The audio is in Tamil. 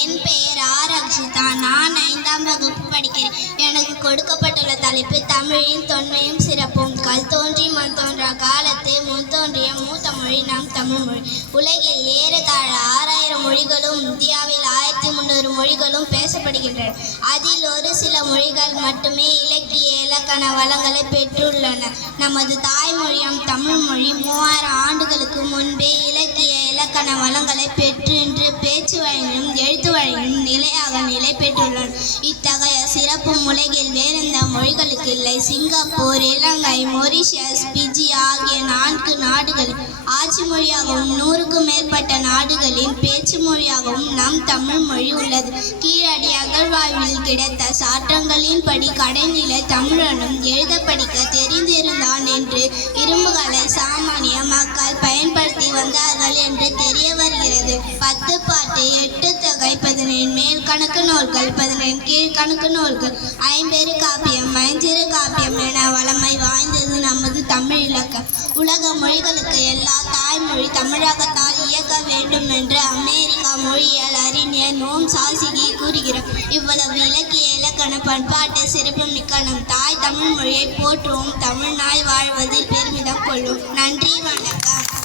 என் பெயர் ரக்ஷிதா. நான் 5ஆம் வகுப்பு படிக்கிறேன். எனக்கு கொடுக்கப்பட்டுள்ள தலைப்பு தமிழின் தொன்மையும் சிறப்பும். கல் தோன்றி மண் தோன்றா காலத்து முன் தோன்றிய மூத்த மொழி நம் தமிழ் மொழி. உலகில் ஏறத்தாழ 6000 மொழிகளும் இந்தியாவில் 1300 மொழிகளும் பேசப்படுகின்றன. அதில் ஒரு சில மொழிகள் மட்டுமே இலக்கிய இலக்கண வளங்களை பெற்றுள்ளன. நமது தாய்மொழியாம் தமிழ் மொழி 3000 ஆண்டுகளுக்கு முன்பே இலக்கிய இலக்கண வளங்களை பெற்று இன்று பேச்சு வழங்கிலும் எழுத்து வழங்கிலும் நிலையாக நிலை பெற்றுள்ளன. இத்தகைய சிறப்பு உலகில் வேறெந்த மொழிகளுக்கு இல்லை. சிங்கப்பூர், இலங்கை, மொரிஷியஸ், பிஜி ஆகிய 4 நாடுகளில் ஆட்சி மொழியாகவும் 100க்கும் மேற்பட்ட நாடுகளில் பேச்சு மொழியாகவும் நம் தமிழ் மொழி உள்ளது. கீழடி அகழ்வாய்வில் கிடைத்த சாற்றங்களின்படி கடைநிலை தமிழனும் எழுத படிக்க தெரிந்திருந்தான் என்று இரும்புகளை சாமானிய மக்கள் பயன்படுத்தி வந்தார்கள் என்று தெரிய வருகிறது. 10 பாட்டு, 8 தொகை, 17 மேல் கணக்கு நூல்கள், 17 கீழ்கணக்கு நூல்கள், 50 காப்பியம், 5 காப்பியம் என வளமை வாய்ந்தது நமது தமிழ் இலக்கம். உலக மொழிகளுக்கு எல்லா தாய்மொழி தமிழகத்தால் இயக்க வேண்டும் என்று அமெரிக்கா மொழியியல் அறிஞர் நோம் சாசிகி கூறுகிறார். இவ்வளவு இலக்கிய இலக்கண பண்பாட்டு சிறப்புமிக்க நம் தாய் தமிழ் மொழியை போற்றுவோம். தமிழ்நாய் வாழ்வதில் பெருமிதம் கொள்ளும். நன்றி, வணக்கம்.